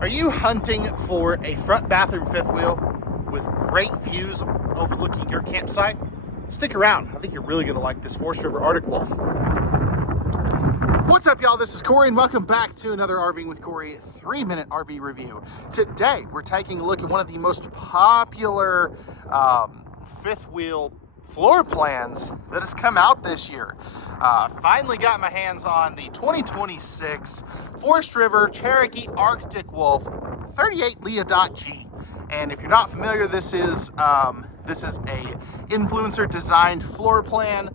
Are you hunting for a front bathroom fifth wheel with great views overlooking your campsite? Stick around. I think you're really gonna like this Forest River Arctic Wolf. What's up, y'all? This is Cory, and welcome back to another RVing with Cory 3-minute RV review. Today, we're taking a look at one of the most popular fifth wheel floor plans that has come out this year. Finally got my hands on the 2026 Forest River Cherokee Arctic Wolf 38LEAH.G. And if you're not familiar, this is a influencer designed floor plan.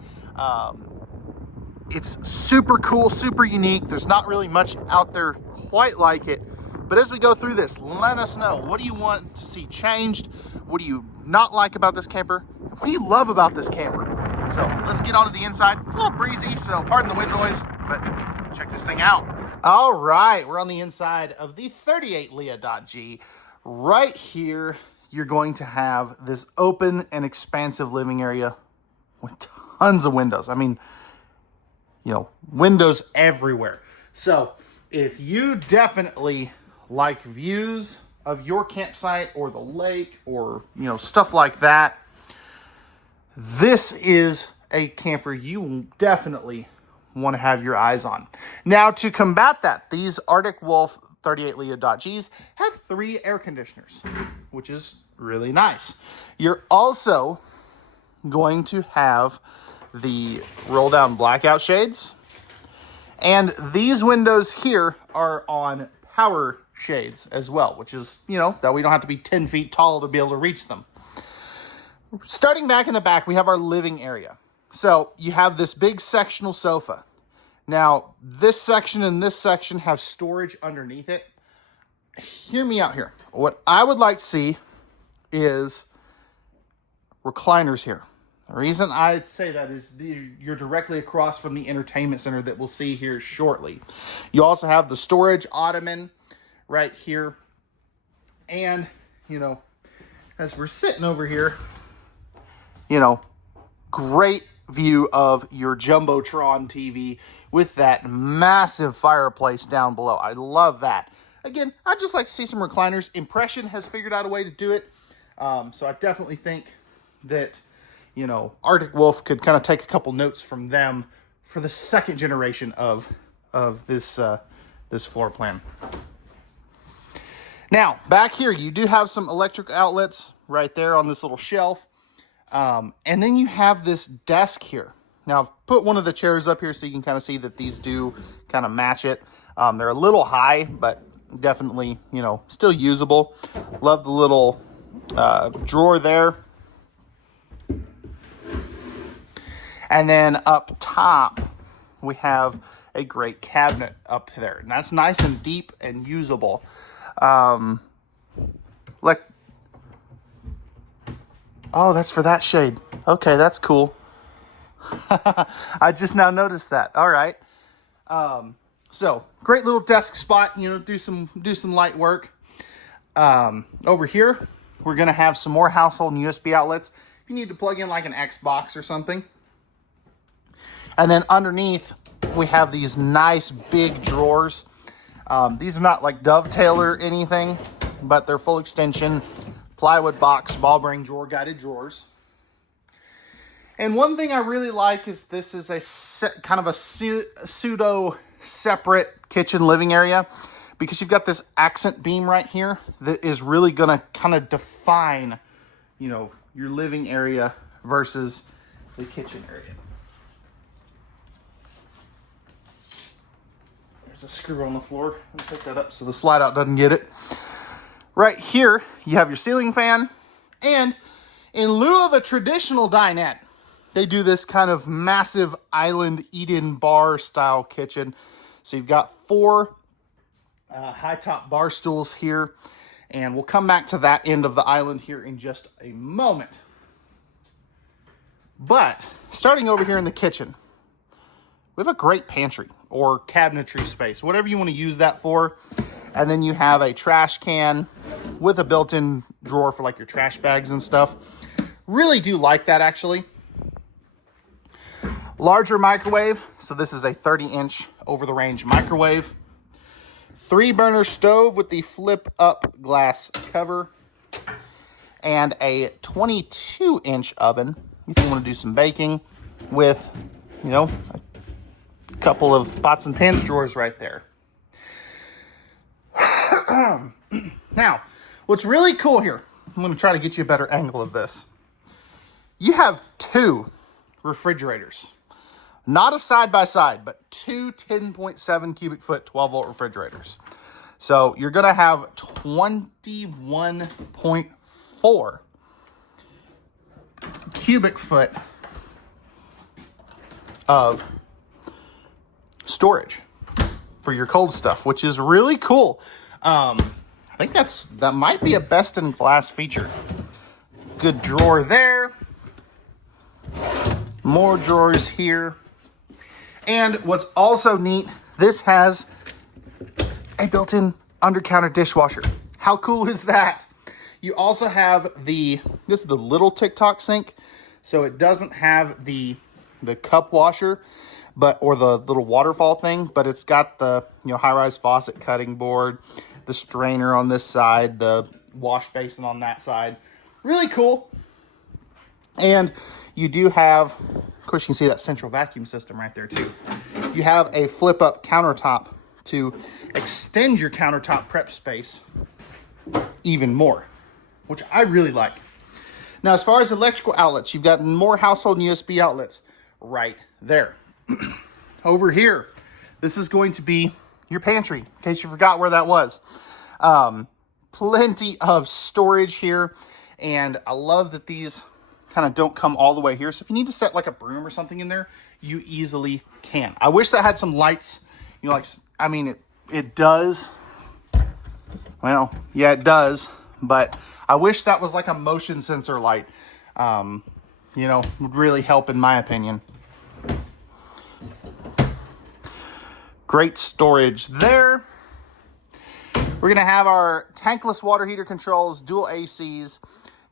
It's super cool, super unique. There's not really much out there quite like it. But as we go through this, let us know, what do you want to see changed? What do you not like about this camper? What do you love about this camper? So let's get on to the inside. It's a little breezy, so pardon the wind noise, but check this thing out. All right, we're on the inside of the 38LEAH.G. Right here, you're going to have this open and expansive living area with tons of windows. I mean, you know, windows everywhere. So if you definitely like views of your campsite or the lake or, you know, stuff like that, this is a camper you definitely want to have your eyes on. Now, to combat that, these Arctic Wolf 38LEAH.Gs have 3 air conditioners, which is really nice. You're also going to have the roll down blackout shades, and these windows here are on power shades as well, which is, you know, that we don't have to be 10 feet tall to be able to reach them. Starting back in the back, we have our living area. So you have this big sectional sofa. Now, this section and this section have storage underneath it. Hear me out here. What I would like to see is recliners here. The reason I say that is you're directly across from the entertainment center that we'll see here shortly. You also have the storage ottoman right here. And, you know, as we're sitting over here, you know, great view of your Jumbotron TV with that massive fireplace down below. I love that. Again, I'd just like to see some recliners. Impression has figured out a way to do it. So I definitely think that, you know, Arctic Wolf could kind of take a couple notes from them for the second generation of this floor plan. Now, back here, you do have some electric outlets right there on this little shelf. And then you have this desk here. Now, I've put one of the chairs up here so you can kind of see that these do kind of match it. They're a little high, but definitely, you know, still usable. Love the little drawer there. And then up top, we have a great cabinet up there. And that's nice and deep and usable. Like, oh, that's for that shade. Okay, that's cool. I just now noticed that. All right. So great little desk spot, you know, do some light work. Over here, we're going to have some more household and USB outlets if you need to plug in like an Xbox or something. And then underneath, we have these nice big drawers. These are not like dovetail or anything, but they're full extension, plywood box, ball bearing drawer, guided drawers. And one thing I really like is this is a kind of a pseudo separate kitchen living area, because you've got this accent beam right here that is really going to kind of define, you know, your living area versus the kitchen area. There's a screw on the floor. Let me pick that up so the slide out doesn't get it. Right here, you have your ceiling fan, and in lieu of a traditional dinette, they do this kind of massive island eat-in bar style kitchen. So you've got 4 high top bar stools here, and we'll come back to that end of the island here in just a moment. But starting over here in the kitchen, we have a great pantry or cabinetry space, whatever you want to use that for. And then you have a trash can with a built-in drawer for like your trash bags and stuff. Really do like that, actually. Larger microwave. So this is a 30-inch over-the-range microwave. 3-burner stove with the flip-up glass cover, and a 22-inch oven if you want to do some baking with, you know, a couple of pots and pans drawers right there. Now, what's really cool here, I'm going to try to get you a better angle of this. You have 2 refrigerators. Not a side-by-side, but 2 10.7 cubic foot 12-volt refrigerators. So you're going to have 21.4 cubic foot of storage for your cold stuff, which is really cool. I think that might be a best-in-class feature. Good drawer there. More drawers here. And what's also neat, this has a built-in under-counter dishwasher. How cool is that? You also have this is the little TikTok sink, so it doesn't have the cup washer, or the little waterfall thing, but it's got the, you know, high-rise faucet cutting board, the strainer on this side, the wash basin on that side. Really cool. And you do have, of course, you can see that central vacuum system right there too. You have a flip-up countertop to extend your countertop prep space even more, which I really like. Now, as far as electrical outlets, you've got more household USB outlets right there. Over here, this is going to be your pantry, in case you forgot where that was. Plenty of storage here, and I love that these kind of don't come all the way here. So if you need to set like a broom or something in there, you easily can. I wish that had some lights, you know, like, I mean, it does. Well, yeah, it does, but I wish that was like a motion sensor light. You know, would really help in my opinion. Great storage there. We're gonna have our tankless water heater controls, dual ACs,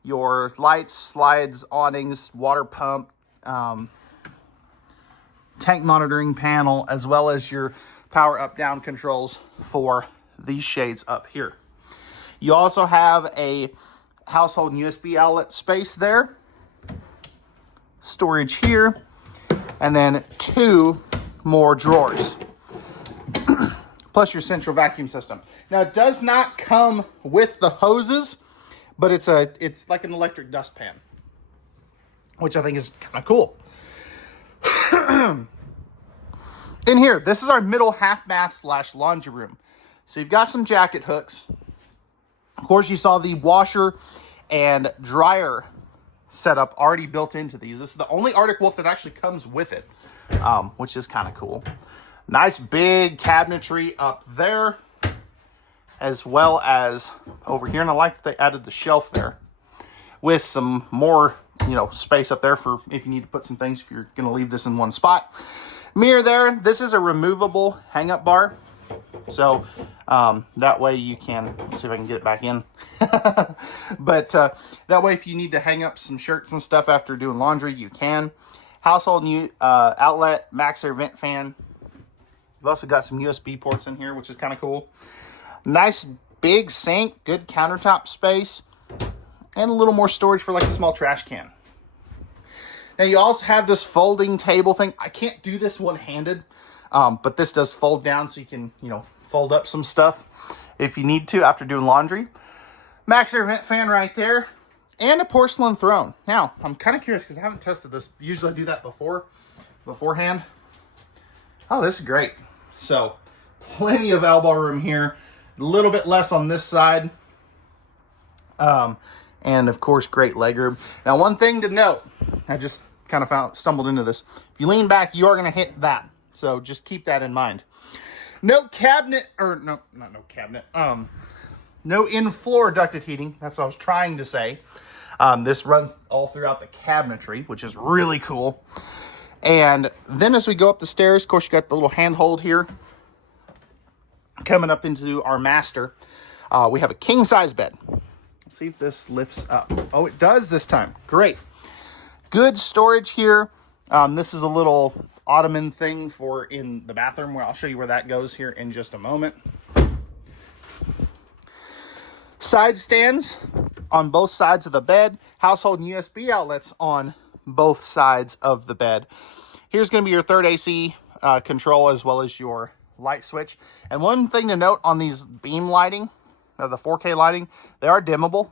your lights, slides, awnings, water pump, tank monitoring panel, as well as your power up-down controls for these shades up here. You also have a household USB outlet space there, storage here, and then 2 more drawers, plus your central vacuum system. Now, it does not come with the hoses, but it's like an electric dustpan, which I think is kind of cool. In here, this is our middle half bath / laundry room. So you've got some jacket hooks. Of course, you saw the washer and dryer setup already built into these. This is the only Arctic Wolf that actually comes with it, which is kind of cool. Nice big cabinetry up there, as well as over here. And I like that they added the shelf there with some more, you know, space up there for if you need to put some things, if you're going to leave this in one spot. Mirror there. This is a removable hang-up bar. So that way you can, let's see if I can get it back in. But that way if you need to hang up some shirts and stuff after doing laundry, you can. Household outlet, max air vent fan. We've also got some USB ports in here, which is kind of cool. Nice big sink, good countertop space, and a little more storage for like a small trash can. Now you also have this folding table thing. I can't do this one-handed, but this does fold down so you can, you know, fold up some stuff if you need to after doing laundry. Max air vent fan right there, and a porcelain throne. Now, I'm kind of curious because I haven't tested this. Usually I do that beforehand. Oh, this is great. So, plenty of elbow room here. A little bit less on this side. And of course, great legroom. Now, one thing to note, I just kind of stumbled into this. If you lean back, you are going to hit that. So just keep that in mind. No cabinet, or no cabinet. No in-floor ducted heating. That's what I was trying to say. This runs all throughout the cabinetry, which is really cool. And then as we go up the stairs, of course, you got the little handhold here. Coming up into our master, we have a king-size bed. Let's see if this lifts up. Oh, it does this time. Great. Good storage here. This is a little ottoman thing for in the bathroom, where I'll show you where that goes here in just a moment. Side stands on both sides of the bed. Household and USB outlets on both sides of the bed. Here's going to be your third AC control as well as your light switch. And one thing to note on these beam lighting, or the 4K lighting, they are dimmable.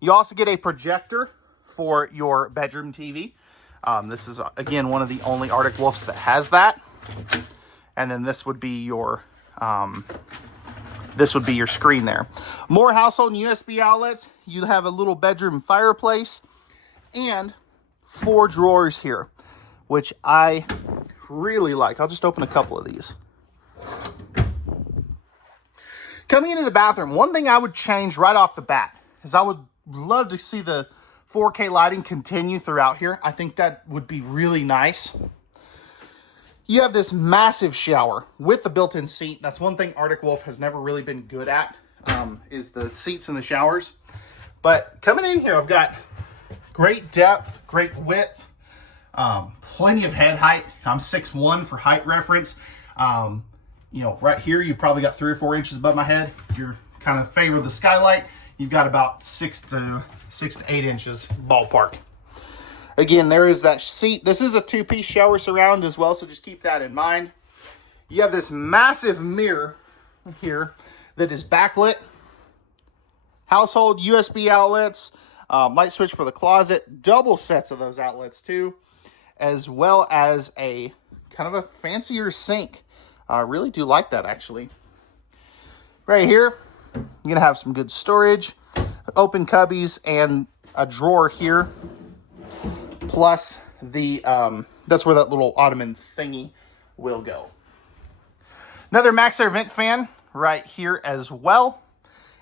You also get a projector for your bedroom TV. This is, again, one of the only Arctic Wolfs that has that. And then this would be your screen there. More household and USB outlets. You have a little bedroom fireplace and 4 drawers here, which I really like. I'll just open a couple of these. Coming into the bathroom, one thing I would change right off the bat is I would love to see the 4K lighting continue throughout here. I think that would be really nice. You have this massive shower with the built-in seat. That's one thing Arctic Wolf has never really been good at, is the seats in the showers. But coming in here, I've got great depth, great width, plenty of head height. I'm 6'1" for height reference. You know, right here, you've probably got 3 or 4 inches above my head. If you're kind of favor the skylight, you've got about 6 to 8 inches ballpark. Again, there is that seat. This is a 2-piece shower surround as well, so just keep that in mind. You have this massive mirror here that is backlit. Household USB outlets, light switch for the closet, double sets of those outlets too, as well as a kind of a fancier sink. I really do like that, actually. Right here, you're going to have some good storage, open cubbies, and a drawer here. Plus, that's where that little ottoman thingy will go. Another max air vent fan right here as well.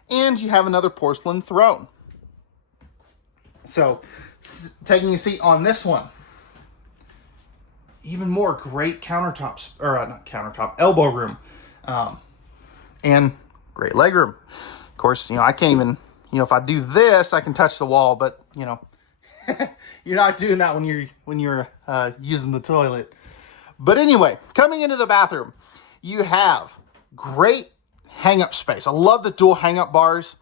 And you have another porcelain throne. So, taking a seat on this one. Even more great countertops, or not countertop, elbow room. And great leg room. Of course, you know, I can't even, you know, if I do this, I can touch the wall, but, you know, you're not doing that when you're using the toilet. But anyway, coming into the bathroom, you have great hang-up space. I love the dual hang-up bars.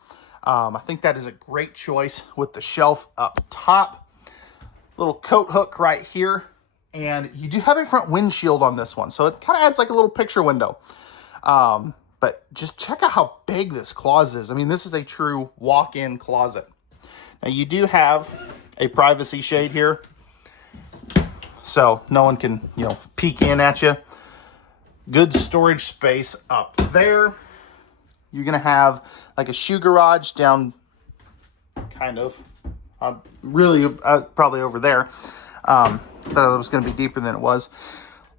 I think that is a great choice with the shelf up top. Little coat hook right here. And you do have a front windshield on this one, so it kind of adds like a little picture window. But just check out how big this closet is. I mean, this is a true walk-in closet. Now, you do have a privacy shade here, so no one can, you know, peek in at you. Good storage space up there. You're going to have like a shoe garage down kind of, really probably over there. Thought it was going to be deeper than it was.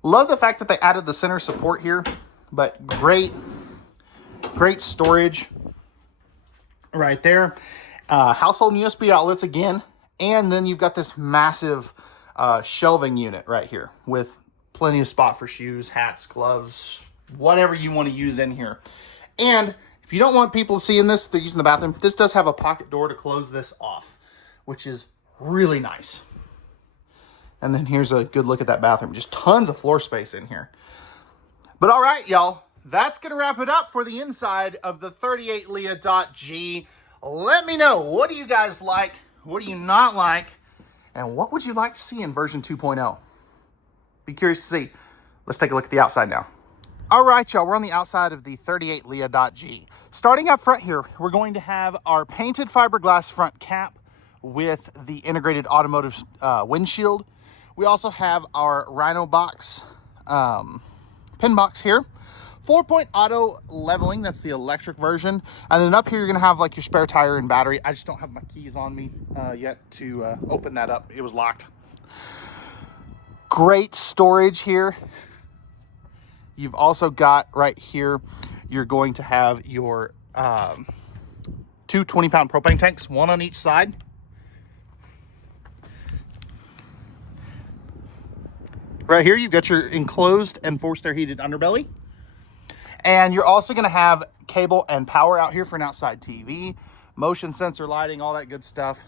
Love the fact that they added the center support here, but great storage right there. Household and USB outlets again, and then you've got this massive shelving unit right here with plenty of spot for shoes, hats, gloves, whatever you want to use in here. And if you don't want people seeing this, they're using the bathroom, this does have a pocket door to close this off, which is really nice. And then here's a good look at that bathroom. Just tons of floor space in here. But all right, y'all. That's going to wrap it up for the inside of the 38LEAH.G. Let me know, what do you guys like? What do you not like? And what would you like to see in version 2.0? Be curious to see. Let's take a look at the outside now. All right, y'all. We're on the outside of the 38LEAH.G. Starting up front here, we're going to have our painted fiberglass front cap with the integrated automotive windshield. We also have our Rhino box, pin box here. 4-point auto leveling, that's the electric version. And then up here, you're gonna have like your spare tire and battery. I just don't have my keys on me yet to open that up. It was locked. Great storage here. You've also got right here, you're going to have your 2 20-pound propane tanks, one on each side. Right here, you've got your enclosed and forced air heated underbelly. And you're also going to have cable and power out here for an outside TV, motion sensor lighting, all that good stuff.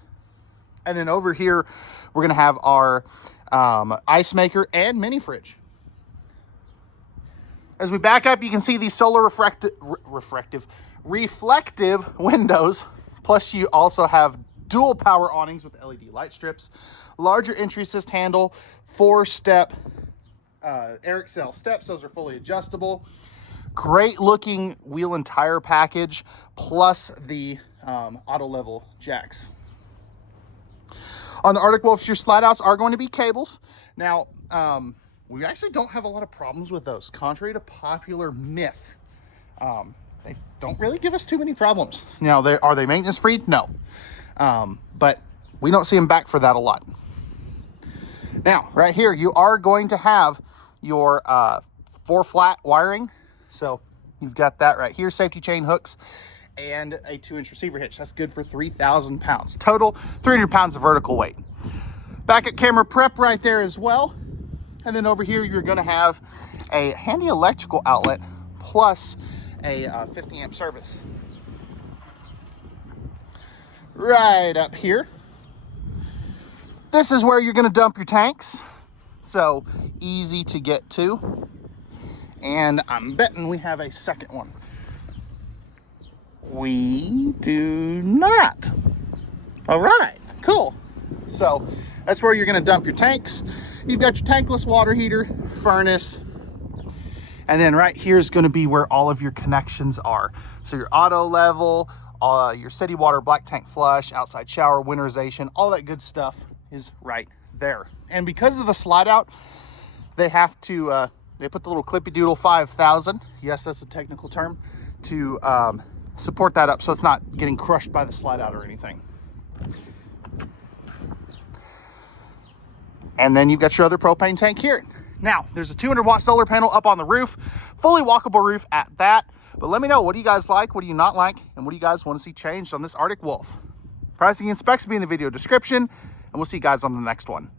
And then over here, we're going to have our ice maker and mini fridge. As we back up, you can see the solar reflective reflective windows, plus you also have dual power awnings with LED light strips, larger entry assist handle, 4-step air excel steps. Those are fully adjustable. Great looking wheel and tire package, plus the auto level jacks. On the Arctic Wolf, your slide outs are going to be cables. Now, we actually don't have a lot of problems with those, contrary to popular myth. They don't really give us too many problems. Now, are they maintenance free? No. But we don't see them back for that a lot. Now, right here, you are going to have your 4-flat wiring. So you've got that right here, safety chain hooks, and a 2-inch receiver hitch. That's good for 3,000 pounds. Total, 300 pounds of vertical weight. Backup camera prep right there as well. And then over here, you're gonna have a handy electrical outlet plus a 50 amp service. Right up here, this is where you're gonna dump your tanks. So easy to get to. And I'm betting we have a second one. We do not. All right, cool. So that's where you're gonna dump your tanks. You've got your tankless water heater, furnace, and then right here is gonna be where all of your connections are. So your auto level, your city water, black tank flush, outside shower, winterization, all that good stuff is right there. And because of the slide out, they have to, they put the little clippy doodle 5000, yes, that's a technical term, to support that up so it's not getting crushed by the slide out or anything. And then you've got your other propane tank here. Now, there's a 200-watt solar panel up on the roof, fully walkable roof at that. But let me know, what do you guys like, what do you not like, and what do you guys want to see changed on this Arctic Wolf? Pricing and specs will be in the video description, and we'll see you guys on the next one.